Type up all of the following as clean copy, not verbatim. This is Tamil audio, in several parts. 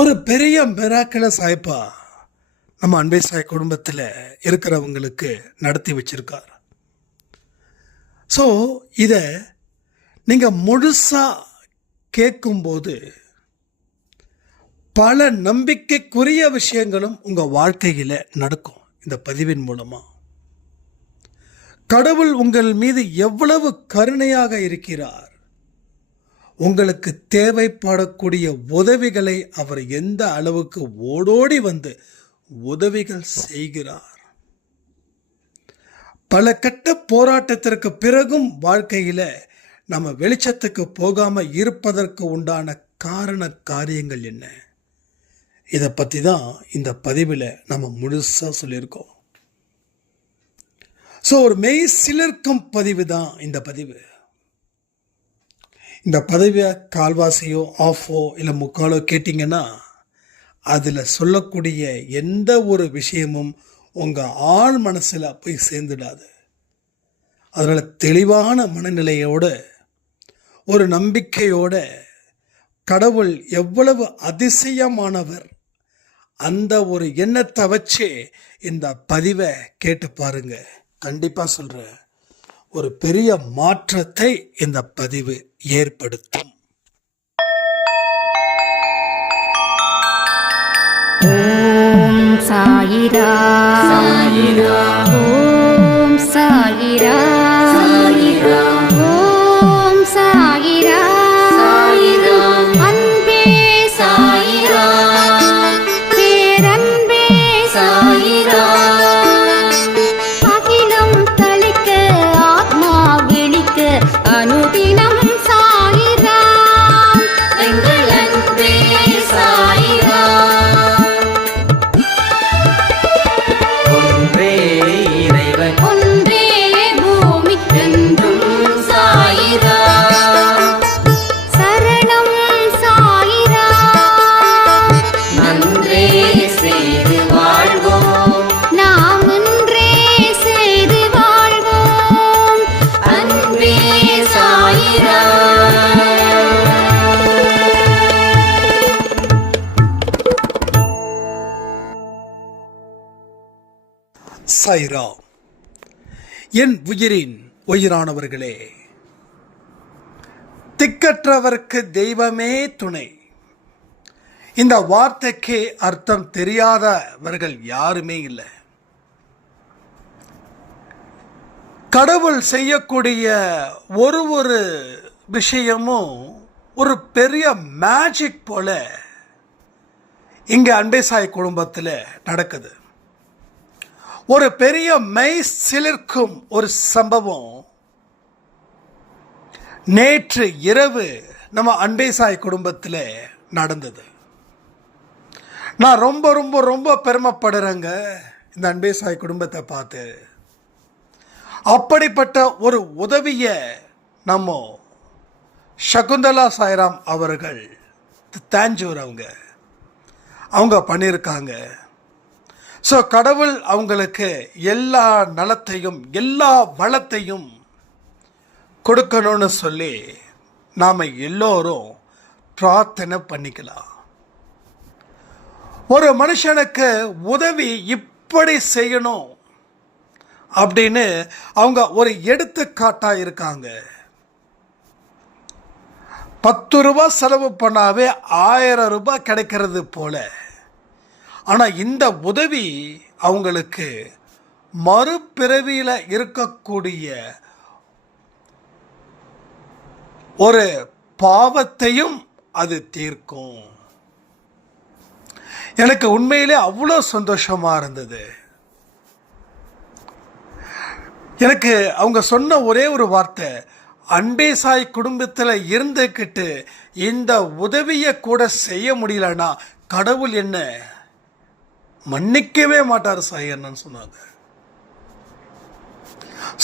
ஒரு பெரிய மிராக்கிளஸ் சாய்ப்பா நம்ம அன்பை சாய் குடும்பத்தில் இருக்கிறவங்களுக்கு நடத்தி வச்சிருக்கார். ஸோ இதை நீங்கள் முழுசாக கேட்கும்போது பல நம்பிக்கைக்குரிய விஷயங்களும் உங்கள் வாழ்க்கையில் நடக்கும். இந்த பதிவின் மூலமாக கடவுள் உங்கள் மீது எவ்வளவு கருணையாக இருக்கிறார், உங்களுக்கு தேவைப்படக்கூடிய உதவிகளை அவர் எந்த அளவுக்கு ஓடோடி வந்து உதவிகள் செய்கிறார். பல கட்ட போராட்டத்திற்கு பிறகும் வாழ்க்கையில் நம்ம வெளிச்சத்துக்கு போகாமல் இருப்பதற்கு உண்டான காரண காரியங்கள் என்ன, இதை பற்றி தான் இந்த பதிவில் நம்ம முழுசாக சொல்லியிருக்கோம். ஸோ ஒரு மெய் சிலிர்க்கும் பதிவு தான் இந்த பதிவு. இந்த பதிவை கால்வாசியோ ஆஃபோ இல்லை முக்காலோ கேட்டிங்கன்னா அதில் சொல்லக்கூடிய எந்த ஒரு விஷயமும் உங்கள் ஆழ் மனசில் போய் சேர்ந்துடாது. அதனால் தெளிவான மனநிலையோடு ஒரு நம்பிக்கையோட கடவுள் எவ்வளவு அதிசயமானவர் அந்த ஒரு எண்ணத்தை வச்சு இந்த பதிவை கேட்டு பாருங்க. கண்டிப்பாக சொல்கிறேன், ஒரு பெரிய மாற்றத்தை இந்த பதிவு ஏற்படுத்தும். ஓம் சாயிரா சாயிரா, ஓம் சாயிரா சாயிரா, ஓம் சாயிரா சாயிரா, அன்பே சாயிரா, பேரன்பே சாயிரா, அகிலம் தளிக்க ஆத்மா விழிக்க அனுதினம் சாயிரா, எங்கள் அன்பே சாயிரா. ஒன்றே இறைவன், ஒன்றே பூமிக்கென்றும் சாயிரா, சரணம் சாயிரா, நன்றே செய்து வாழ்வோம், நாம் ஒன்றே செய்து வாழ்வோம், அன்பே சாயிரா. சாய்ரா. என் உயிரின் உயிரானவர்களே, திக்கற்றவர்க்கு தெய்வமே துணை. இந்த வார்த்தைக்கு அர்த்தம் தெரியாதவர்கள் யாருமே இல்லை. கடவுள் செய்யக்கூடிய ஒரு விஷயமும் ஒரு பெரிய மேஜிக் போல இங்கே அன்பை சாய் குடும்பத்தில் நடக்குது. ஒரு பெரிய மெய் சிலிர்க்கும் ஒரு சம்பவம் நேற்று இரவு நம்ம அன்பை சாய் குடும்பத்தில் நடந்தது. நான் ரொம்ப ரொம்ப ரொம்ப பெருமைப்படுறேங்க இந்த அன்பை சாய் குடும்பத்தை பார்த்து. அப்படிப்பட்ட ஒரு உதவியை நம்ம சகுந்தலா சாய்ராம் அவர்கள் தாஞ்சூர் அவங்க பண்ணியிருக்காங்க. ஸோ கடவுள் அவங்களுக்கு எல்லா நலத்தையும் எல்லா வளத்தையும் கொடுக்கணும்னு சொல்லி நாம் எல்லோரும் பிரார்த்தனை பண்ணிக்கலாம். ஒரு மனுஷனுக்கு உதவி இப்படி செய்யணும் அப்படின்னு அவங்க ஒரு எடுத்துக்காட்டாக இருக்காங்க. 10 ரூபாய் செலவு பண்ணாவே 1000 ரூபாய் கிடைக்கிறது போல. ஆனால் இந்த உதவி அவங்களுக்கு மறுபிறவியில் இருக்கக்கூடிய ஒரு பாவத்தையும் அது தீர்க்கும். எனக்கு உண்மையிலே அவ்வளோ சந்தோஷமாக இருந்தது. எனக்கு அவங்க சொன்ன ஒரே ஒரு வார்த்தை, அன்பே சாய் குடும்பத்தில் இருந்துக்கிட்டு இந்த உதவியை கூட செய்ய முடியலன்னா கடவுள் என்ன மன்னிக்கவே மாட்டார் சாயன்னு சொன்னாங்க.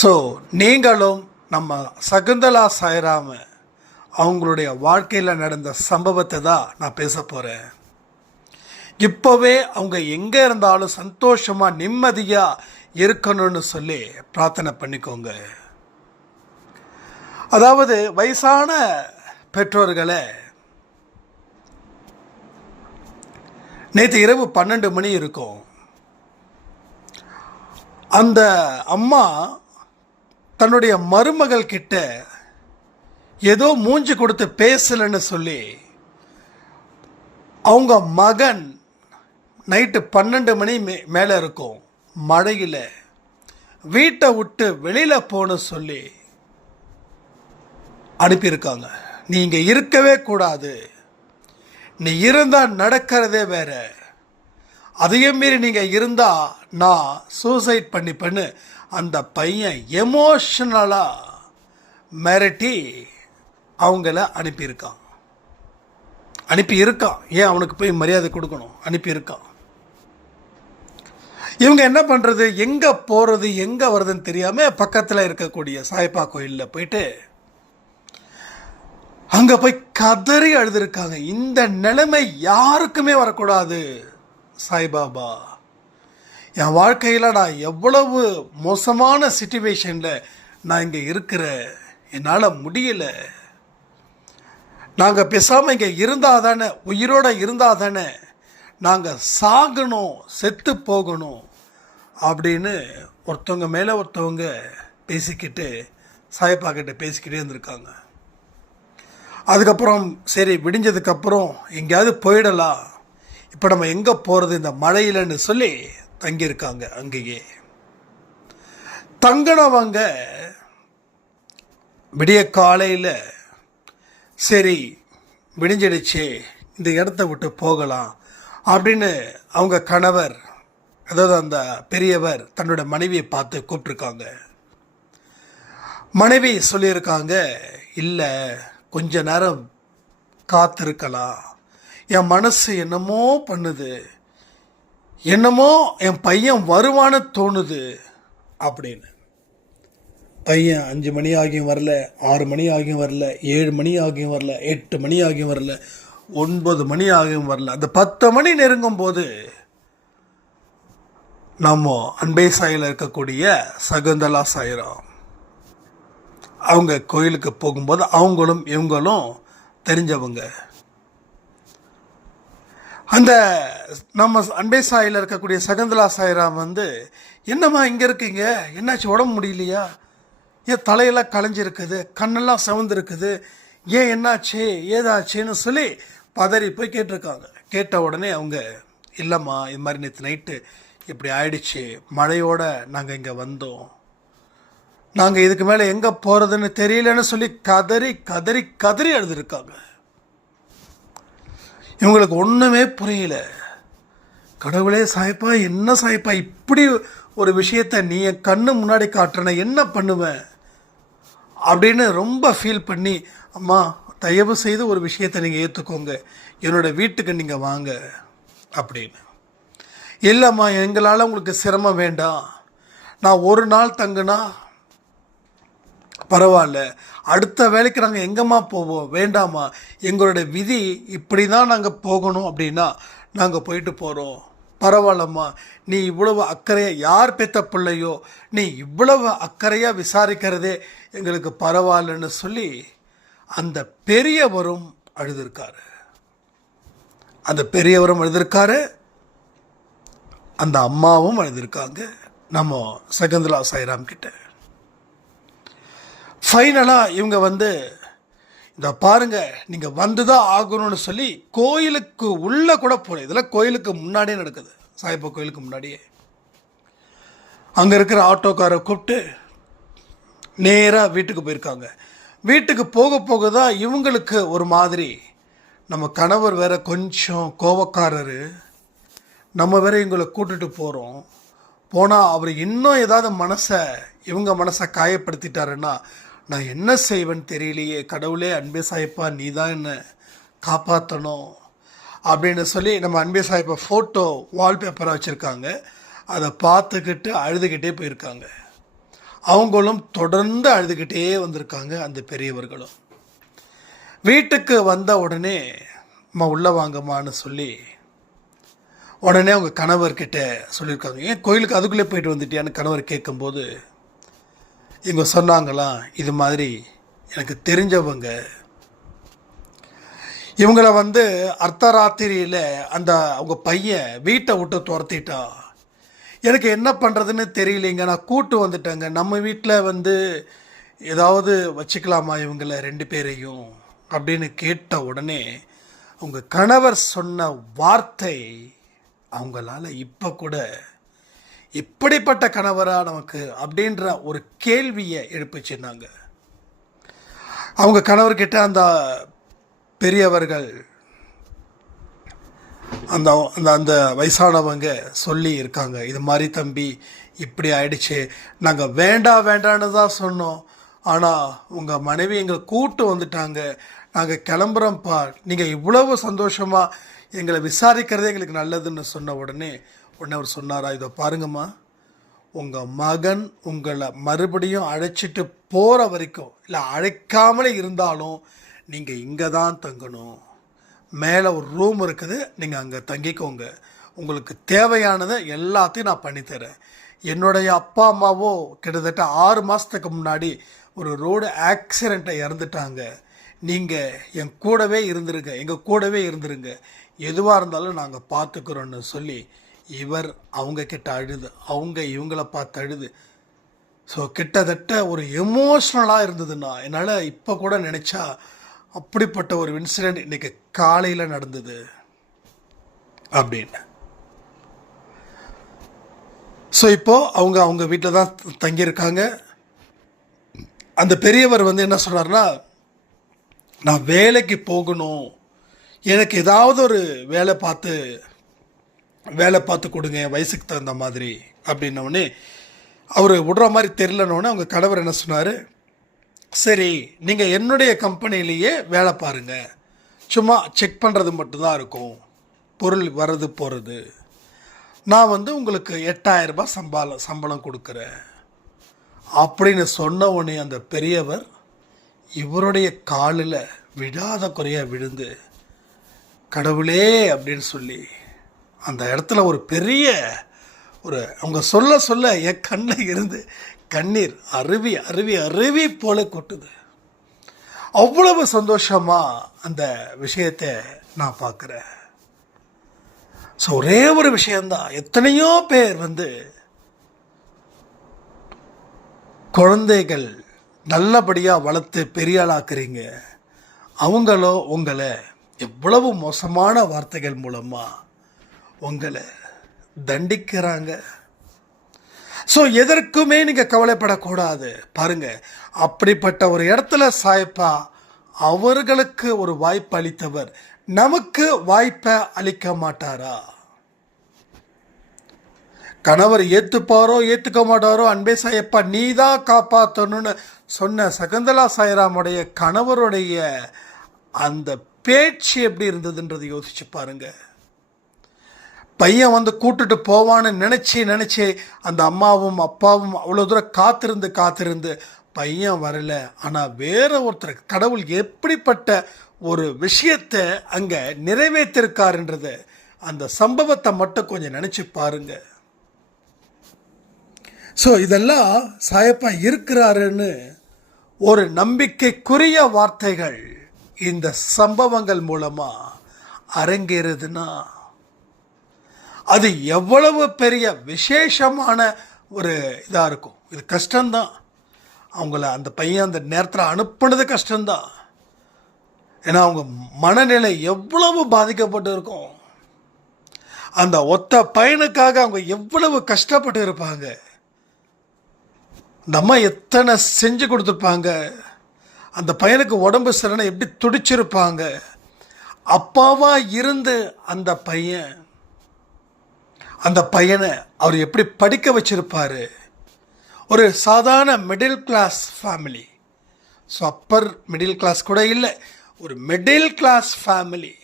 ஸோ நீங்களும் நம்ம சகுந்தலா சாய்ராம அவங்களுடைய வாழ்க்கையில் நடந்த சம்பவத்தை தான் நான் பேச போகிறேன். இப்போவே அவங்க எங்கே இருந்தாலும் சந்தோஷமாக நிம்மதியாக இருக்கணும்னு சொல்லி பிரார்த்தனை பண்ணிக்கோங்க. அதாவது வயசான பெற்றோர்களை நேற்று இரவு 12 மணி இருக்கும். அந்த அம்மா தன்னுடைய மருமகள் கிட்ட ஏதோ மூஞ்சி கொடுத்து பேசலைன்னு சொல்லி அவங்க மகன் நைட்டு 12 மணி மேலே இருக்கும் மழையில் வீட்டை விட்டு வெளியில் போன்னு சொல்லி அனுப்பியிருக்காங்க. நீ இங்கே இருக்கவே கூடாது, நீ இருந்தால் நடக்கிறதே வேற, அதையும் மீறி நீங்கள் இருந்தால் நான் சூசைட் பண்ணிப்பேன்னு அந்த பையன் எமோஷ்னலாக மிரட்டி அவங்கள அனுப்பியிருக்கான். ஏன் அவனுக்கு போய் மரியாதை கொடுக்கணும், அனுப்பியிருக்கான். இவங்க என்ன பண்ணுறது, எங்கே போகிறது எங்கே வருதுன்னு தெரியாமல் பக்கத்தில் இருக்கக்கூடிய சாய்பா கோயிலில் போயிட்டு அங்கே போய் கதறி அழுதுருக்காங்க. இந்த நிலைமை யாருக்குமே வரக்கூடாது சாய்பாபா. என் வாழ்க்கையில் நான் எவ்வளவு மோசமான சிச்சுவேஷனில் நான் இங்கே இருக்கிறேன், என்னால் முடியல. நாங்கள் பேசாமல் இங்கே இருந்தால் தானே, உயிரோடு இருந்தால் தானே நாங்கள் சாகணும், செத்து போகணும் அப்படின்னு ஒருத்தவங்க மேலே ஒருத்தவங்க பேசிக்கிட்டு சாய்பா கிட்ட பேசிக்கிட்டே இருந்திருக்காங்க. அதுக்கப்புறம் சரி விடிஞ்சதுக்கப்புறம் எங்கேயாவது போயிடலாம், இப்போ நம்ம எங்கே போகிறது இந்த மழையிலன்னு சொல்லி தங்கியிருக்காங்க. அங்கேயே தங்கினவங்க விடிய காலையில் சரி விடிஞ்சிடுச்சு, இந்த இடத்த விட்டு போகலாம் அப்படின்னு அவங்க கணவர், அதாவது அந்த பெரியவர் தன்னோட மனைவியை பார்த்து கூப்பிட்ருக்காங்க. மனைவி சொல்லியிருக்காங்க, இல்லை கொஞ்ச நேரம் காத்திருக்கலாம், என் மனசு என்னமோ பண்ணுது, என்னமோ என் பையன் வருவான்னு தோணுது அப்படின்னு. பையன் 5 மணி ஆகியும் வரல, 6 மணி ஆகியும் வரல, 7 மணி ஆகியும் வரல, 8 மணி ஆகியும் வரல, 9 மணி ஆகியும் வரல. அந்த 10 மணி நெருங்கும் போது நம்ம அன்பே சாயில் இருக்கக்கூடிய சகுந்தலா சாயிராம் அவங்க கோயிலுக்கு போகும்போது அவங்களும் இவங்களும் தெரிஞ்சவங்க. அந்த நம்ம அன்பே சாயில் இருக்கக்கூடிய சகுந்தலா சாயிராம் என்னம்மா இங்கே இருக்கீங்க, என்னாச்சு, உடம்பு முடியலையா, ஏன் தலையெல்லாம் களைஞ்சிருக்குது, கண்ணெல்லாம் சிவந்திருக்குது, ஏன் என்னாச்சு ஏதாச்சுன்னு சொல்லி பதறி போய் கேட்டிருக்காங்க. கேட்ட உடனே அவங்க, இல்லைம்மா இது மாதிரி நேற்று நைட்டு இப்படி ஆயிடுச்சு, மழையோட நாங்கள் இங்கே வந்தோம், நாங்கள் இதுக்கு மேலே எங்கே போகிறதுன்னு தெரியலன்னு சொல்லி கதறி கதறி கதறி அழுதுருக்காங்க. இவங்களுக்கு ஒன்றுமே புரியல. கடவுளே சாய்ப்பா, என்ன சாய்ப்பா இப்படி ஒரு விஷயத்தை நீ என் கண்ணு முன்னாடி காட்டுறன, என்ன பண்ணுவேன் அப்படின்னு ரொம்ப ஃபீல் பண்ணி, அம்மா தயவு செய்து ஒரு விஷயத்தை நீங்கள் ஏற்றுக்கோங்க, என்னோடய வீட்டுக்கு நீங்கள் வாங்க அப்படின்னு. இல்லைம்மா எங்களால் உங்களுக்கு சிரமம் வேண்டாம், நான் ஒரு நாள் தங்குனா பரவாயில்ல, அடுத்த வேலைக்கு நாங்கள் எங்கேம்மா போவோம், வேண்டாமா, எங்களோட விதி இப்படி தான் நாங்கள் போகணும் அப்படின்னா நாங்கள் போயிட்டு போகிறோம், பரவாயில்லம்மா, நீ இவ்வளவு அக்கறையாக, யார் பெற்ற பிள்ளையோ நீ இவ்வளவு அக்கறையாக விசாரிக்கிறதே எங்களுக்கு பரவாயில்லன்னு சொல்லி அந்த பெரியவரும் அழுதுருக்காரு. அந்த அம்மாவும் அழுதுருக்காங்க நம்ம சகுந்தலா சாய்ராம் கிட்ட. ஃபைனலாக இவங்க இந்த பாருங்கள் நீங்கள் வந்து தான் ஆகணும்னு சொல்லி கோயிலுக்கு உள்ளே கூட போகல. இதெல்லாம் கோயிலுக்கு முன்னாடியே நடக்குது, சாய்பா கோயிலுக்கு முன்னாடியே. அங்கே இருக்கிற ஆட்டோக்காரை கூப்பிட்டு நேராக வீட்டுக்கு போயிருக்காங்க. வீட்டுக்கு போக போக தான் இவங்களுக்கு ஒரு மாதிரி, நம்ம கணவர் வேற கொஞ்சம் கோபக்காரரு, நம்ம வேற இவங்களை கூட்டுட்டு போகிறோம், போனால் அவர் இன்னும் ஏதாவது இவங்க மனசை காயப்படுத்திட்டாருன்னா நான் என்ன செய்வேன்னு தெரியலையே, கடவுளே அன்பே சாய்ப்பா நீ தான் என்னை காப்பாற்றணும் அப்படின்னு சொல்லி நம்ம அன்பே சாய்ப்பா ஃபோட்டோ வால்பேப்பராக வச்சுருக்காங்க. அதை பார்த்துக்கிட்டு அழுதுகிட்டே போயிருக்காங்க. அவங்களும் தொடர்ந்து அழுதுகிட்டே வந்திருக்காங்க. அந்த பெரியவர்களும் வீட்டுக்கு வந்த உடனே அம்மா உள்ளே வாங்கம்மான்னு சொல்லி உடனே அவங்க கணவர்கிட்ட சொல்லியிருக்காங்க. ஏன் கோயிலுக்கு அதுக்குள்ளே போயிட்டு வந்துட்டியான்னு கணவர் கேட்கும்போது இவங்க சொன்னாங்களாம், இது மாதிரி எனக்கு தெரிஞ்சவங்க இவங்களை வந்து அர்த்தராத்திரியில் அந்த அவங்க பையன் வீட்டை விட்டு துரத்திட்டா. எனக்கு என்ன பண்ணுறதுன்னு தெரியலைங்க, நான் கூட்டு வந்துட்டேங்க. நம்ம வீட்டில் வந்து ஏதாவது வச்சுக்கலாமா இவங்கள 2 பேரையும் அப்படின்னு கேட்ட உடனே அவங்க கணவர் சொன்ன வார்த்தை அவங்களால இப்போ கூட இப்படிப்பட்ட கணவரா நமக்கு அப்படின்ற ஒரு கேள்வியை எழுப்பிச்சிருந்தாங்க. அவங்க கணவர்கிட்ட அந்த பெரியவர்கள் அந்த அந்த அந்த வயசானவங்க சொல்லி இருக்காங்க, இது மாதிரி தம்பி இப்படி ஆயிடுச்சு, நாங்கள் வேண்டான்னு தான் சொன்னோம், ஆனால் உங்கள் மனைவி எங்களை கூட்டு வந்துட்டாங்க, நாங்கள் கிளம்புறோம்ப்பா, நீங்கள் இவ்வளவு சந்தோஷமாக எங்களை விசாரிக்கிறதே எங்களுக்கு நல்லதுன்னு சொன்ன உடனே அவர் சொன்னாரா, இதை பாருங்கம்மா, உங்கள் மகன் உங்களை மறுபடியும் அழைச்சிட்டு போகிற வரைக்கும், இல்லை அழைக்காமலே இருந்தாலும் நீங்கள் இங்கே தான் தங்கணும், மேலே ஒரு ரூம் இருக்குது, நீங்கள் அங்கே தங்கிக்கோங்க, உங்களுக்கு தேவையானதை எல்லாத்தையும் நான் பண்ணித்தரேன். என்னுடைய அப்பா அம்மாவோ கிட்டத்தட்ட 6 மாதத்துக்கு முன்னாடி ஒரு ரோடு ஆக்சிடெண்ட்டை இறந்துட்டாங்க, நீங்கள் என் கூடவே இருந்துருங்க, எங்கள் கூடவே இருந்துருங்க, எதுவாக இருந்தாலும் நாங்கள் பார்த்துக்குறோன்னு சொல்லி இவர் அவங்க கிட்ட அழுது, அவங்க இவங்கள பார்த்து அழுது. ஸோ கிட்டத்தட்ட ஒரு எமோஷ்னலாக இருந்ததுன்னா என்னால் இப்போ கூட நினச்சா அப்படிப்பட்ட ஒரு இன்சிடெண்ட் இன்றைக்கி காலையில் நடந்தது அப்படின்னு. ஸோ இப்போது அவங்க வீட்டில் தான் தங்கியிருக்காங்க. அந்த பெரியவர் வந்து என்ன சொன்னார்னா, நான் வேலைக்கு போகணும், எனக்கு ஏதாவது ஒரு வேலை பார்த்து கொடுங்க என் வயசுக்கு தகுந்த மாதிரி அப்படின்னோடனே அவர் விடுற மாதிரி தெரிலனோடனே அவங்க கணவர் என்ன சொன்னார், சரி நீங்கள் என்னுடைய கம்பெனிலேயே வேலை பாருங்கள், சும்மா செக் பண்ணுறது மட்டும்தான் இருக்கும், பொருள் வர்றது போகிறது, நான் வந்து உங்களுக்கு 8000 ரூபாய் சம்பளம் கொடுக்குறேன் அப்படின்னு சொன்ன உடனே அந்த பெரியவர் இவருடைய காலில் விடாத குறையாக விழுந்து, கடவுளே அப்படின்னு சொல்லி அந்த இடத்துல ஒரு பெரிய அவங்க சொல்ல என் கண்ணில் இருந்து கண்ணீர் அருவி போல கொட்டுது. அவ்வளவு சந்தோஷமாக அந்த விஷயத்தை நான் பார்க்குறேன். ஸோ ஒரே ஒரு விஷயந்தான், எத்தனையோ பேர் வந்து குழந்தைகள் நல்லபடியாக வளர்த்து பெரிய ஆளாக்குறீங்க, அவங்களோ உங்களை எவ்வளவு மோசமான வார்த்தைகள் மூலமாக உங்களை தண்டிக்கிறாங்க. ஸோ எதற்குமே நீங்கள் கவலைப்படக்கூடாது. பாருங்கள், அப்படிப்பட்ட ஒரு இடத்துல சாய்ப்பா அவர்களுக்கு ஒரு வாய்ப்பு அளித்தவர் நமக்கு வாய்ப்பை அளிக்க மாட்டாரா? கணவர் ஏற்றுப்பாரோ ஏற்றுக்க மாட்டாரோ, அன்பே சாயப்பா நீ தான் காப்பாற்றணும்னு சொன்ன சகுந்தலா சாய்ராமுடைய கணவருடைய அந்த பேச்சு எப்படி இருந்ததுன்றது யோசிச்சு பாருங்க. பையன் வந்து கூட்டுட்டு போவான்னு நினச்சி அந்த அம்மாவும் அப்பாவும் அவ்வளோ தூரம் காத்திருந்து பையன் வரல. ஆனால் வேற ஒருத்தர் கடவுள் எப்படிப்பட்ட ஒரு விஷயத்தை அங்கே நிறைவேற்றிருக்காருன்றது அந்த சம்பவத்தை மட்டும் கொஞ்சம் நினச்சி பாருங்க. ஸோ இதெல்லாம் சாயப்பா இருக்கிறாருன்னு ஒரு நம்பிக்கைக்குரிய வார்த்தைகள் இந்த சம்பவங்கள் மூலமாக அரங்கேறுதுன்னா அது எவ்வளவு பெரிய விசேஷமான ஒரு இதாக இருக்கும். இது கஷ்டம்தான், அவங்கள அந்த பையன் அந்த நேரத்தில் அனுப்புனது கஷ்டம்தான். ஏன்னா அவங்க மனநிலை எவ்வளவு பாதிக்கப்பட்டு இருக்கும், அந்த ஒத்த பையனுக்காக அவங்க எவ்வளவு கஷ்டப்பட்டு இருப்பாங்க, அந்த அம்மா எத்தனை செஞ்சு கொடுத்துருப்பாங்க, அந்த பையனுக்கு உடம்பு சரியான எப்படி துடிச்சிருப்பாங்க, அப்பாவாக இருந்து அந்த பையனை அவர் எப்படி படிக்க வச்சிருப்பார். ஒரு சாதாரண middle class family, so upper middle class கூட இல்லை, ஒரு மிடில் கிளாஸ் ஃபேமிலி.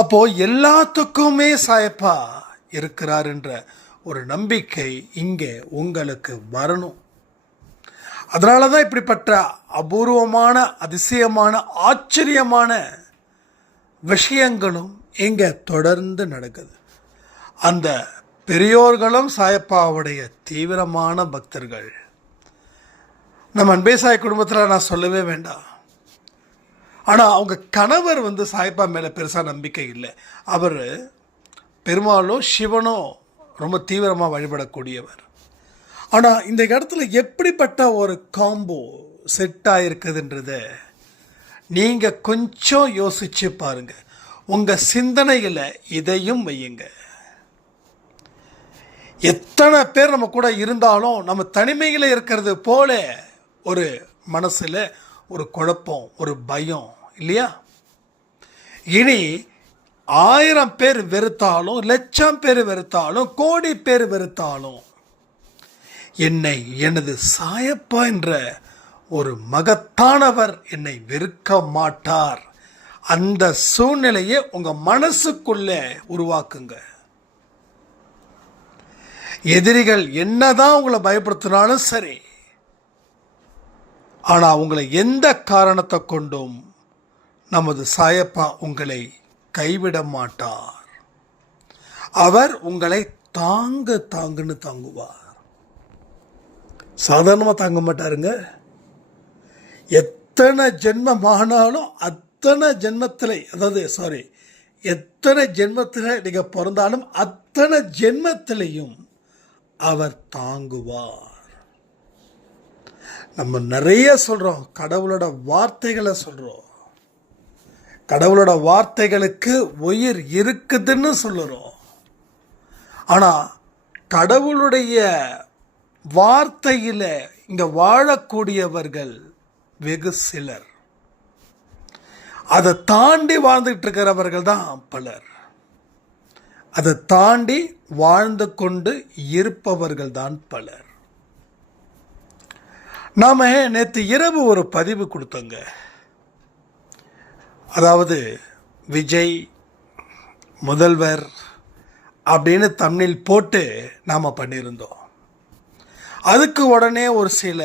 அப்போது எல்லாத்துக்குமே சாயப்பா இருக்கிறாருன்ற ஒரு நம்பிக்கை இங்கே உங்களுக்கு வரணும். அதனால தான் இப்படிப்பட்ட அபூர்வமான அதிசயமான ஆச்சரியமான விஷயங்களும் இங்கே தொடர்ந்து நடக்குது. அந்த பெரியோர்களும் சாயப்பாவுடைய தீவிரமான பக்தர்கள். நம்ம அன்பே சாய் குடும்பத்தில் நான் சொல்லவே வேண்டாம், ஆனால் அவங்க கணவர் சாய்ப்பா மேலே பெருசாக நம்பிக்கை இல்லை. அவர் பெருமாளோ சிவனோ ரொம்ப தீவிரமாக வழிபடக்கூடியவர். ஆனால் இந்த இடத்துல எப்படிப்பட்ட ஒரு காம்போ செட் ஆகிருக்குதுன்றத நீங்கள் கொஞ்சம் யோசிச்சு பாருங்கள். உங்கள் சிந்தனையில் இதையும் வையுங்க. எத்தனை பேர் நம்ம கூட இருந்தாலும் நம்ம தனிமையில் இருக்கிறது போல ஒரு மனசில் ஒரு குழப்பம், ஒரு பயம் இல்லையா? இனி 1000 பேர் வெறுத்தாலும், 1,00,000 பேர் வெறுத்தாலும், கோடி பேர் வெறுத்தாலும், என்னை எனது சாயப்பா என்ற ஒரு மகத்தானவர் என்னை வெறுக்க மாட்டார். அந்த சூழ்நிலையை உங்கள் மனசுக்குள்ளே உருவாக்குங்க. எதிரிகள் என்னதான் உங்களை பயப்படுத்தினாலும் சரி, ஆனால் உங்களை எந்த காரணத்தை கொண்டும் நமது சாயப்பா உங்களை கைவிட மாட்டார். அவர் உங்களை தாங்குன்னு தாங்குவார். சாதாரணமாக தாங்க மாட்டாருங்க. எத்தனை ஜென்மம் ஆனாலும் எத்தனை ஜென்மத்தில் நீங்கள் பிறந்தாலும் அத்தனை ஜென்மத்திலையும் அவர் தாங்குவார். நம்ம நிறைய சொல்கிறோம், கடவுளோட வார்த்தைகளை சொல்கிறோம், கடவுளோட வார்த்தைகளுக்கு உயிர் இருக்குதுன்னு சொல்லுறோம். ஆனால் கடவுளுடைய வார்த்தையில் இங்கே வாழக்கூடியவர்கள் வெகு சிலர். அதை தாண்டி வாழ்ந்துகிட்டு இருக்கிறவர்கள் தான் பலர். அதை தாண்டி வாழ்ந்து கொண்டு இருப்பவர்கள் தான் பலர். நாம் நேற்று இரவு ஒரு பதிவு கொடுத்தோங்க. அதாவது விஜய் முதல்வர் அப்படின்னு தமிழில் போட்டு நாம் பண்ணியிருந்தோம். அதுக்கு உடனே ஒரு சில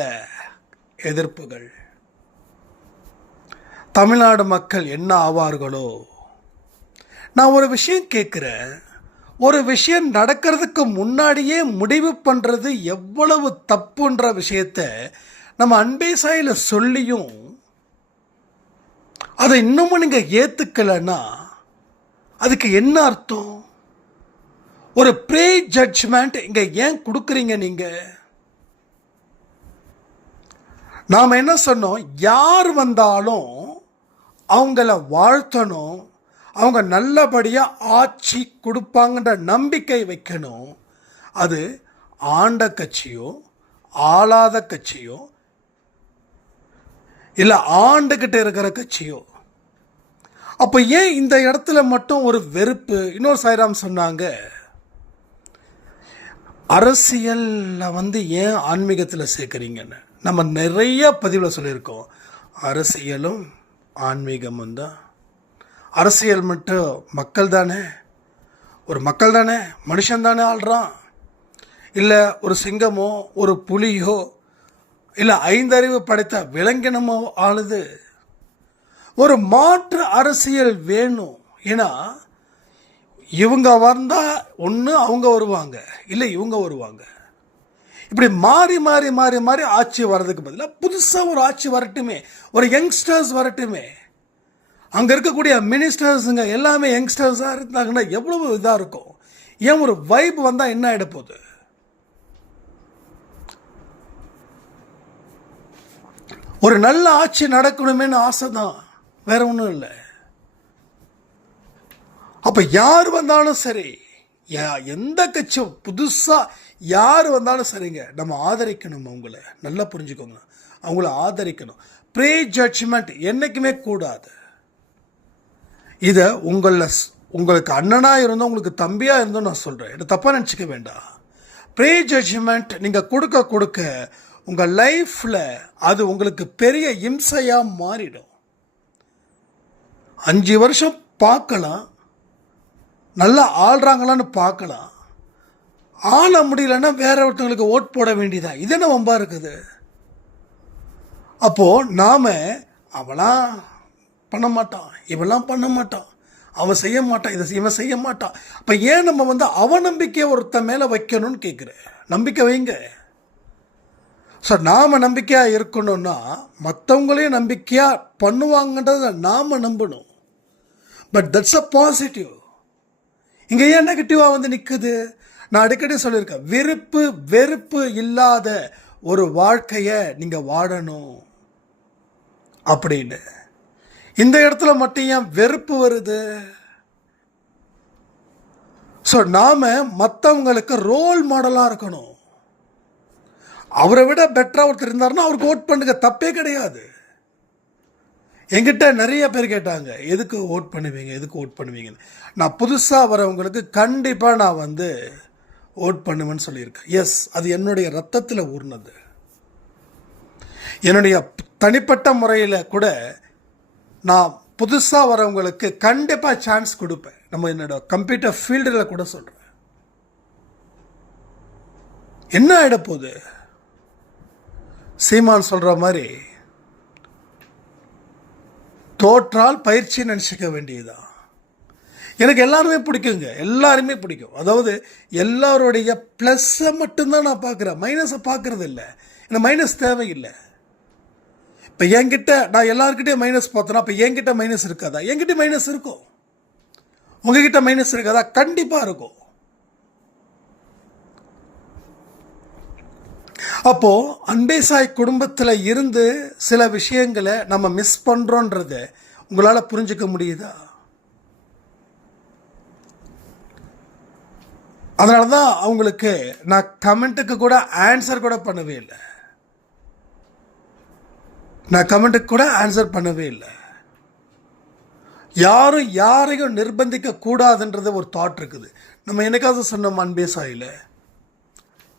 எதிர்ப்புகள். தமிழ்நாடு மக்கள் என்ன ஆவார்களோ? நான் ஒரு விஷயம் கேட்குறேன். ஒரு விஷயம் நடக்கிறதுக்கு முன்னாடியே முடிவு பண்ணுறது எவ்வளவு தப்புன்ற விஷயத்தை நம்ம அன்பே சாயில சொல்லியும் அதை இன்னமும் நீங்கள் ஏற்றுக்கலைன்னா அதுக்கு என்ன அர்த்தம்? ஒரு ப்ரீ ஜட்ஜ்மெண்ட் இங்கே ஏன் கொடுக்குறீங்க நீங்கள்? நாம் என்ன சொன்னோம்? யார் வந்தாலும் அவங்கள வாழ்த்தணும், அவங்க நல்லபடியாக ஆட்சி கொடுப்பாங்கன்ற நம்பிக்கை வைக்கணும். அது ஆண்ட கட்சியோ ஆளாத கட்சியோ இல்லை ஆண்டுகிட்ட இருக்கிற கட்சியோ. அப்போ ஏன் இந்த இடத்துல மட்டும் ஒரு வெறுப்பு? இன்னொரு சாய்ராம் சொன்னாங்க, அரசியலில் ஏன் ஆன்மீகத்தில் சேர்க்குறீங்கன்னு. நம்ம நிறைய பதிவில் சொல்லியிருக்கோம். அரசியலும் ஆன்மீகமும் தான். அரசியல் மட்டும் மக்கள் தானே, ஒரு மக்கள் தானே, மனுஷன் தானே ஆள்றான். இல்லை ஒரு சிங்கமோ ஒரு புலியோ இல்லை 5 அறிவு படைத்த விலங்கினமோ ஆளுது. ஒரு மாற்று அரசியல் வேணும். ஏன்னா இவங்க வந்தால் ஒன்று அவங்க வருவாங்க, இல்லை இவங்க வருவாங்க. இப்படி மாறி மாறி மாறி மாறி ஆட்சி வர்றதுக்கு பதிலாக புதுசாக ஒரு ஆட்சி வரட்டுமே, ஒரு யங்ஸ்டர்ஸ் வரட்டுமே. அங்கே இருக்கக்கூடிய மினிஸ்டர்ஸுங்க எல்லாமே யங்ஸ்டர்ஸாக இருந்தாங்கன்னா எவ்வளவு இதாக இருக்கும். ஏன் ஒரு வைப் வந்தால் என்ன ஆகிட போகுது? ஒரு நல்ல ஆட்சி நடக்கணுமேனு ஆசை தான், வேற ஒன்றும் இல்லை. அப்போ யார் வந்தாலும் சரி, எந்த கட்சி புதுசாக யார் வந்தாலும் சரிங்க, நம்ம ஆதரிக்கணும். அவங்கள நல்லா புரிஞ்சுக்கோங்க, அவங்கள ஆதரிக்கணும். ப்ரீ ஜட்ஜ்மெண்ட் என்றைக்குமே கூடாது. இதை உங்களுக்கு அண்ணனாக இருந்தோம், உங்களுக்கு தம்பியாக இருந்தோம் நான் சொல்கிறேன், இதை தப்பாக நினச்சிக்க வேண்டாம். ப்ரீ ஜட்ஜ்மெண்ட் நீங்கள் கொடுக்க கொடுக்க உங்கள் லைஃப்பில் அது உங்களுக்கு பெரிய இம்சையாக மாறிடும். 5 வருஷம் பார்க்கலாம், நல்லா ஆள்றாங்களான்னு பார்க்கலாம், ஆள முடியலன்னா வேற ஒருத்தவங்களுக்கு ஓட் போட வேண்டியதா? இது என்ன வம்பா இருக்குது? அப்போது நாம் அவளாம் பண்ண மாட்டான், இவெல்லாம் பண்ண மாட்டான், அவன் செய்ய மாட்டான், இவன் செய்ய மாட்டான். அப்போ ஏன் நம்ம அவநம்பிக்கையை ஒருத்தன் மேலே வைக்கணும்னு கேட்குறேன். நம்பிக்கை வைங்க. ஸோ நாம் நம்பிக்கையாக இருக்கணும்னா மற்றவங்களையும் நம்பிக்கையாக பண்ணுவாங்கன்றதை நாம் நம்பணும். But that's a positive. இங்கே ஏன் நெகட்டிவாக வந்து நிற்குது? நான் அடிக்கடி சொல்லியிருக்கேன், விருப்பு வெறுப்பு இல்லாத ஒரு வாழ்க்கையை நீங்கள் வாழணும் அப்படின்னு. இந்த இடத்துல மட்டும் ஏன் வெறுப்பு வருது? ஸோ நாம் மற்றவங்களுக்கு ரோல் மாடலாக இருக்கணும். அவரை விட பெட்டராக ஒருத்தர் இருந்தாருன்னா அவருக்கு ஓட் பண்ணுங்க, தப்பே கிடையாது. என்கிட்ட நிறைய பேர் கேட்டாங்க, எதுக்கு ஓட் பண்ணுவீங்க, எதுக்கு ஓட் பண்ணுவீங்கன்னு. நான் புதுசாக வரவங்களுக்கு கண்டிப்பாக நான் வந்து ஓட் பண்ணுவேன்னு சொல்லியிருக்கேன். எஸ், அது என்னுடைய ரத்தத்தில் ஊர்னது. என்னுடைய தனிப்பட்ட முறையில் கூட நான் புதுசாக வரவங்களுக்கு கண்டிப்பாக சான்ஸ் கொடுப்பேன். நம்ம என்னோட கம்ப்யூட்டர் ஃபீல்டில் கூட சொல்கிறேன். என்ன ஆகிட போகுது? சீமான் சொல்கிற மாதிரி தோற்றால் பயிற்சி நினச்சிக்க வேண்டியதுதான். எனக்கு எல்லாருமே பிடிக்குங்க, எல்லாருமே பிடிக்கும். அதாவது எல்லாருடைய ப்ளஸ்ஸை மட்டும்தான் நான் பார்க்குறேன், மைனஸை பார்க்குறது இல்லை. எனக்கு மைனஸ் தேவையில்லை. இப்போ என்கிட்ட நான் எல்லாருக்கிட்டையும் மைனஸ் பார்த்தேன்னா அப்போ என்கிட்ட மைனஸ் இருக்காதா? என்கிட்ட மைனஸ் இருக்கும். உங்ககிட்ட மைனஸ் இருக்காதா? கண்டிப்பாக இருக்கும். அப்போது அன்பே சாய் குடும்பத்தில் இருந்து சில விஷயங்களை நம்ம மிஸ் பண்ணுறோன்றத உங்களால் புரிஞ்சுக்க முடியுதா? அதனால தான் அவங்களுக்கு நான் கமெண்ட்டுக்கு கூட ஆன்சர் கூட பண்ணவே இல்லை. யாரும் யாரையும் நிர்பந்திக்க கூடாதுன்றது ஒரு தாட் இருக்குது. நம்ம என்னைக்காவது சொன்னோம் அன்பே சாயில்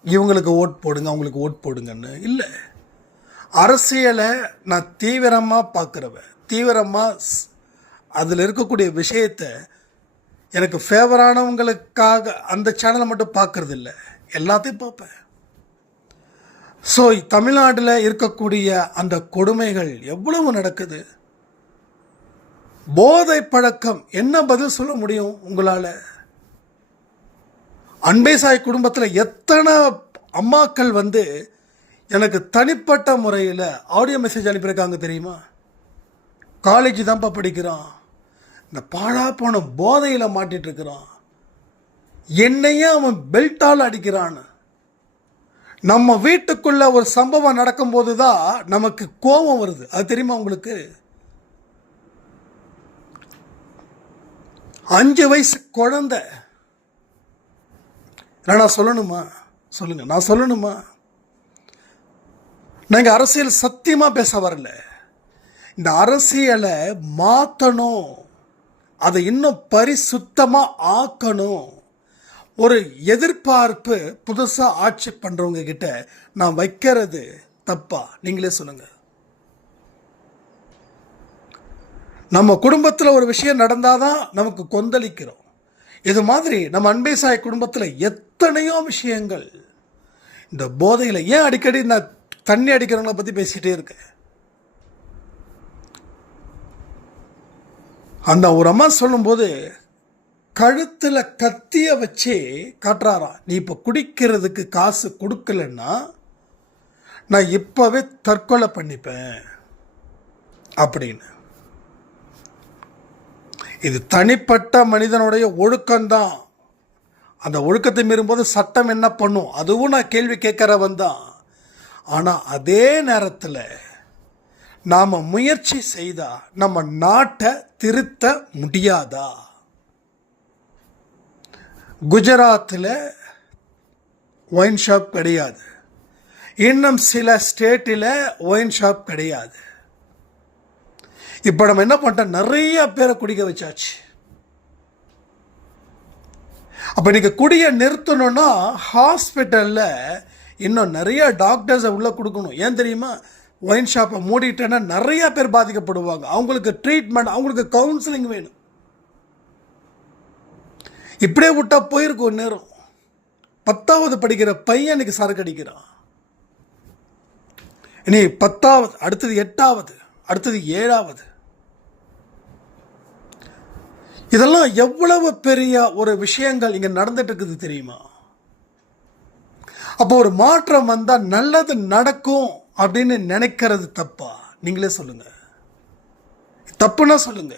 இவங்களுக்கு ஓட் போடுங்க, அவங்களுக்கு ஓட் போடுங்கன்னு இல்லை. அரசியலை நான் தீவிரமாக பார்க்குறவன், தீவிரமாக அதில் இருக்கக்கூடிய விஷயத்தை எனக்கு ஃபேவரானவங்களுக்காக அந்த சேனலை மட்டும் பார்க்கறது இல்லை, எல்லாத்தையும் பார்ப்பேன். ஸோ தமிழ்நாட்டில் இருக்கக்கூடிய அந்த கொடுமைகள் எவ்வளவு நடக்குது? போதை பழக்கம், என்ன பதில் சொல்ல முடியும் உங்களால்? அன்பே சாய் குடும்பத்தில் எத்தனை அம்மாக்கள் வந்து எனக்கு தனிப்பட்ட முறையில் ஆடியோ மெசேஜ் அனுப்பியிருக்காங்க தெரியுமா? காலேஜ் தான்ப்பா படிக்கிறான், இந்த பாழா போன போதையில் மாட்டிட்டு இருக்கிறான், என்னையே அவன் பெல்ட்டால் அடிக்கிறான்னு. நம்ம வீட்டுக்குள்ள ஒரு சம்பவம் நடக்கும்போது தான் நமக்கு கோபம் வருது. அது தெரியுமா உங்களுக்கு? 5 வயசு குழந்தை. நான் சொல்லணுமா? சொல்லுங்க, நான் சொல்லணுமா? நாங்கள் அரசியல் சத்தியமாக பேச வரல. இந்த அரசியலை மாற்றணும், அதை இன்னும் பரிசுத்தமாக ஆக்கணும். ஒரு எதிர்பார்ப்பு புதுசாக ஆட்சி பண்ணுறவங்க கிட்ட நான் வைக்கிறது தப்பா? நீங்களே சொல்லுங்க. நம்ம குடும்பத்தில் ஒரு விஷயம் நடந்தாதான் நமக்கு கொந்தளிக்கிறோம். இது மாதிரி நம்ம அன்பே சாய் குடும்பத்தில் எத்தனையோ விஷயங்கள் இந்த போதையில். ஏன் அடிக்கடி நான் தண்ணி அடிக்கிறவங்களை பற்றி பேசிகிட்டே இருக்கேன்? அந்த ஒரு அம்மா சொல்லும்போது கழுத்தில் கத்திய வச்சு காட்டுறாராம், நீ இப்போ குடிக்கிறதுக்கு காசு கொடுக்கலன்னா நான் இப்போவே தற்கொலை பண்ணிப்பேன் அப்படின்னு. இது தனிப்பட்ட மனிதனுடைய ஒழுக்கம்தான். அந்த ஒழுக்கத்தை மீறும்போது சட்டம் என்ன பண்ணும், அதுவும் நான் கேள்வி கேட்குறவன் தான். ஆனால் அதே நேரத்தில் நாம் முயற்சி செய்தால் நம்ம நாட்டை திருத்த முடியாதா? குஜராத்தில் ஒயின் ஷாப் கிடையாது, இன்னும் சில ஸ்டேட்டில் ஒயின் ஷாப் கிடையாது. இப்போ நம்ம என்ன பண்ணிட்டோம், நிறைய பேரை குடிக்க வச்சாச்சு. அப்போ நீங்கள் குடியை நிறுத்தணும்னா ஹாஸ்பிட்டலில் இன்னும் நிறைய டாக்டர்ஸை உள்ளே கொடுக்கணும். ஏன் தெரியுமா? ஒயின் ஷாப்பை மூடிட்டேன்னா நிறைய பேர் பாதிக்கப்படுவாங்க. அவங்களுக்கு ட்ரீட்மெண்ட், அவங்களுக்கு கவுன்சிலிங் வேணும். இப்படியே விட்டால் போயிருக்கும் நேரம். 10வது படிக்கிற பையன் இன்னைக்கு சரக்கு அடிக்கிறான். இனி 10வது, அடுத்தது 8வது, அடுத்தது 7வது. இதெல்லாம் எவ்வளவு பெரிய ஒரு விஷயங்கள் இங்கே நடந்துட்டு இருக்குது தெரியுமா? அப்போ ஒரு மாற்றம் வந்தால் நல்லது நடக்கும் அப்படின்னு நினைக்கிறது தப்பா? நீங்களே சொல்லுங்க. தப்புன்னா சொல்லுங்க.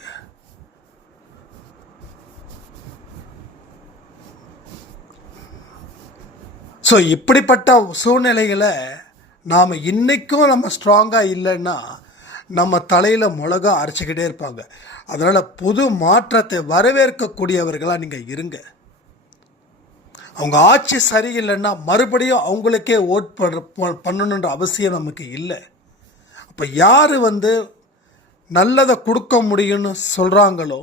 ஸோ இப்படிப்பட்ட சூழ்நிலைகளை நாம் இன்றைக்கும் நம்ம ஸ்ட்ராங்காக இல்லைன்னா நம்ம தலையில் மிளகா அரைச்சிக்கிட்டே இருப்பாங்க. அதனால் புது மாற்றத்தை வரவேற்கக்கூடியவர்களாக நீங்கள் இருங்க. அவங்க ஆட்சி சரியில்லைன்னா மறுபடியும் அவங்களுக்கே ஓட் பண்ணணுன்ற அவசியம் நமக்கு இல்லை. அப்போ யார் நல்லதை கொடுக்க முடியும்னு சொல்கிறாங்களோ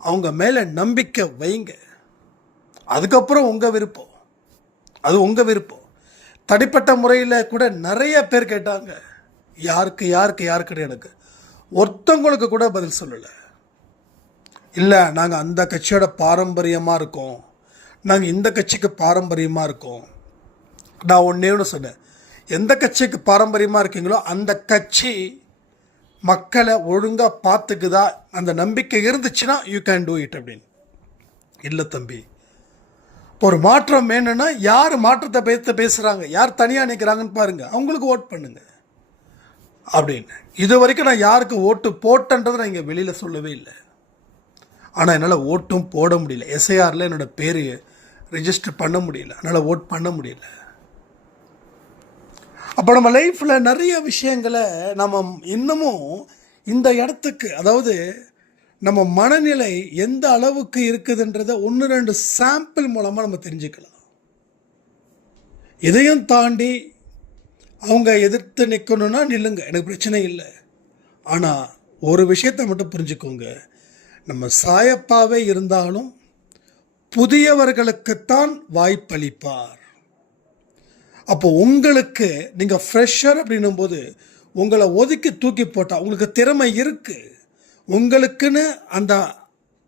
அவங்க மேலே நம்பிக்கை வைங்க. அதுக்கப்புறம் உங்கள் விருப்பம், அது உங்கள் விருப்பம். தனிப்பட்ட முறையில் கூட நிறைய பேர் கேட்டாங்க, யாருக்கு எனக்கு ஒருத்தவங்களுக்கு கூட பதில் சொல்லலை. இல்லை, நாங்கள் அந்த கட்சியோட பாரம்பரியமாக இருக்கோம், நாங்கள் இந்த கட்சிக்கு பாரம்பரியமாக இருக்கோம். நான் ஒன்று சொன்னேன், எந்த கட்சிக்கு பாரம்பரியமாக இருக்கீங்களோ அந்த கட்சி மக்களை ஒழுங்காக பார்த்துக்குதா அந்த நம்பிக்கை இருந்துச்சுன்னா யூ கேன் டூ இட் அப்படின்னு. இல்லை தம்பி, இப்போ ஒரு மாற்றம் வேணும்னா யார் மாற்றத்தை பேசுகிறாங்க, யார் தனியாக நிற்கிறாங்கன்னு பாருங்கள், அவங்களுக்கு ஓட் பண்ணுங்க அப்படின்னு. இது வரைக்கும் நான் யாருக்கு ஓட்டு போட்டன்றதை நான் இங்கே வெளியில் சொல்லவே இல்லை. ஆனால் என்னால் ஓட்டும் போட முடியல. எஸ்ஐஆரில் என்னோடய பேர் ரிஜிஸ்டர் பண்ண முடியல, அதனால் ஓட் பண்ண முடியல. அப்போ நம்ம லைஃப்பில் நிறைய விஷயங்களை நம்ம இன்னமும் இந்த இடத்துக்கு, அதாவது நம்ம மனநிலை எந்த அளவுக்கு இருக்குதுன்றதை 1-2 சாம்பிள் மூலமாக நம்ம தெரிஞ்சுக்கலாம். இதையும் தாண்டி அவங்க எதிர்த்து நிற்கணும்னா நில்லுங்க, எனக்கு பிரச்சனை இல்லை. ஆனால் ஒரு விஷயத்தை மட்டும் புரிஞ்சுக்கோங்க, நம்ம சாயப்பாவே இருந்தாலும் புதியவர்களுக்குத்தான் வாய்ப்பளிப்பார். அப்போ உங்களுக்கு நீங்கள் ஃப்ரெஷர் அப்படின்னும் போது உங்களை ஒதுக்கி தூக்கி போட்டால் உங்களுக்கு திறமை இருக்குது, உங்களுக்குன்னு அந்த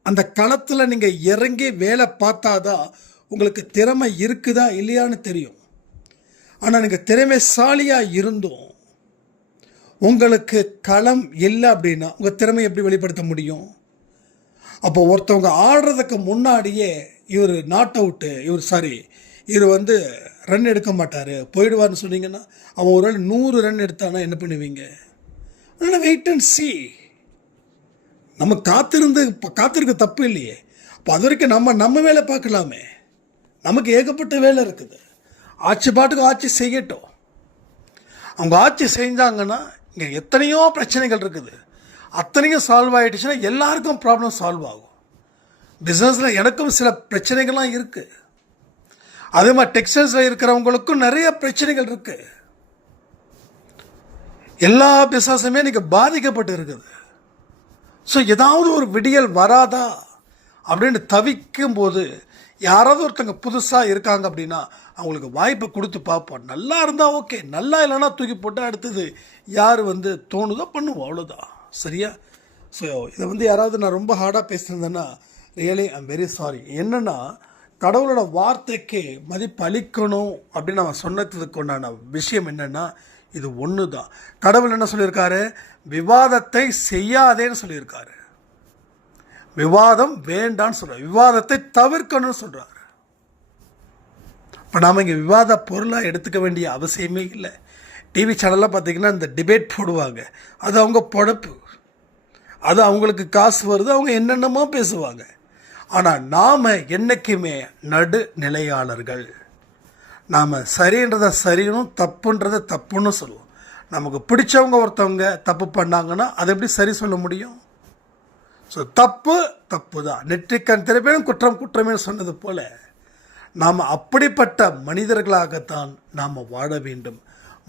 அந்த களத்தில் நீங்கள் இறங்கி வேலை பார்த்தாதான் உங்களுக்கு திறமை இருக்குதா இல்லையான்னு தெரியும். ஆனால் நீங்கள் திறமைசாலியாக இருந்தும் உங்களுக்கு களம் இல்லை அப்படின்னா உங்கள் திறமை எப்படி வெளிப்படுத்த முடியும்? அப்போ ஒருத்தவங்க ஆடுறதுக்கு முன்னாடியே இவர் நாட் அவுட்டு, இவர் ரன் எடுக்க மாட்டார், போயிடுவார்னு சொன்னீங்கன்னா அவன் ஒரு 100 ரன் எடுத்தானா என்ன பண்ணுவீங்க? அதனால் வெயிட் அண்ட் சி. நம்ம காத்திருக்க தப்பு இல்லையே. அப்போ அது வரைக்கும் நம்ம வேலை பார்க்கலாமே. நமக்கு ஏகப்பட்ட வேலை இருக்குது. பாட்டுக்கு ஆட்சி செய்யட்டும். அவங்க ஆட்சி செஞ்சாங்கன்னா இங்கே எத்தனையோ பிரச்சனைகள் இருக்குது, அத்தனையும் சால்வ் ஆகிடுச்சுன்னா எல்லாருக்கும் ப்ராப்ளம் சால்வ் ஆகும். பிஸ்னஸில் எனக்கும் சில பிரச்சனைகள்லாம் இருக்குது, அதே மாதிரி டெக்ஸ்டைல்ஸில் இருக்கிறவங்களுக்கும் நிறைய பிரச்சனைகள் இருக்குது. எல்லா பிஸ்னஸுமே இன்றைக்கி பாதிக்கப்பட்டு இருக்குது. ஸோ ஏதாவது ஒரு விடியல் வராதா அப்படின்னு தவிக்கும் போது யாராவது ஒருத்தங்க புதுசாக இருக்காங்க அப்படின்னா அவங்களுக்கு வாய்ப்பை கொடுத்து பார்ப்போம். நல்லா இருந்தால் ஓகே, நல்லா இல்லைன்னா தூக்கி போட்டால் அடுத்தது யார் தோணுதோ பண்ணுவோம், அவ்வளோதான். சரியா? ஸோ இதை யாராவது நான் ரொம்ப ஹார்டாக பேசியிருந்தேன்னா ரியலி ஐம் வெரி சாரி. என்னென்னா, கடவுளோட வார்த்தைக்கு மதிப்பு அளிக்கணும் அப்படின்னு நம்ம சொன்னதுக்கு உண்டான விஷயம் என்னென்னா இது ஒன்று தான். கடவுள் என்ன சொல்லியிருக்காரு? விவாதத்தை செய்யாதேன்னு சொல்லியிருக்காரு. விவாதம் வேண்டான்னு சொல்கிறார், விவாதத்தை தவிர்க்கணும்னு சொல்கிறார். இப்போ நாம் இங்கே விவாத பொருளாக எடுத்துக்க வேண்டிய அவசியமே இல்லை. டிவி சேனல்லாம் பார்த்திங்கன்னா இந்த டிபேட் போடுவாங்க, அது அவங்க பொழப்பு, அது அவங்களுக்கு காசு வருது, அவங்க என்னென்னமோ பேசுவாங்க. ஆனால் நாம் என்றைக்குமே நடுநிலையாளர்கள். நாம் சரின்றதை சரினும் தப்புன்றதை தப்புன்னு சொல்லுவோம். நமக்கு பிடிச்சவங்க ஒருத்தவங்க தப்பு பண்ணாங்கன்னா அதை எப்படி சரி சொல்ல முடியும்? ஸோ தப்பு தான். நெற்றிக்கண் திறப்பேனும் குற்றமே சொன்னது போல் நாம் அப்படிப்பட்ட மனிதர்களாகத்தான் நாம் வாழ வேண்டும்.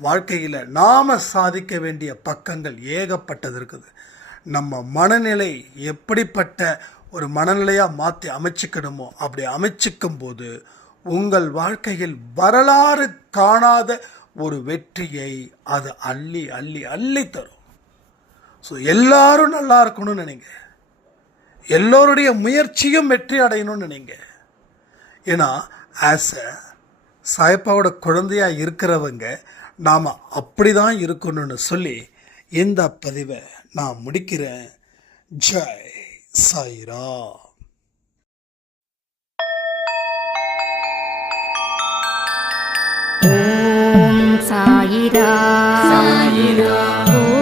வாழ்க்கையில் நாம் சாதிக்க வேண்டிய பக்கங்கள் ஏகப்பட்டது இருக்குது. நம்ம மனநிலை எப்படிப்பட்ட ஒரு மனநிலையாக மாற்றி அமைச்சிக்கணுமோ அப்படி அமைச்சிக்கும் போது உங்கள் வாழ்க்கையில் வரலாறு காணாத ஒரு வெற்றியை அது அள்ளி அள்ளி அள்ளி தரும். ஸோ எல்லாரும் நல்லா இருக்கணும்னு நினைங்க, எல்லோருடைய முயற்சியும் வெற்றி அடையணும்னு நினைங்க. ஏன்னா ஆஸ் அ சாயப்பாவோட குழந்தையாக இருக்கிறவங்க நாம் அப்படி தான் இருக்கணும்னு சொல்லி இந்த பதிவை நான் முடிக்கிறேன். ஜெய் சாய்ராம். ஓம் சாயிரா சாயிரா ஓம்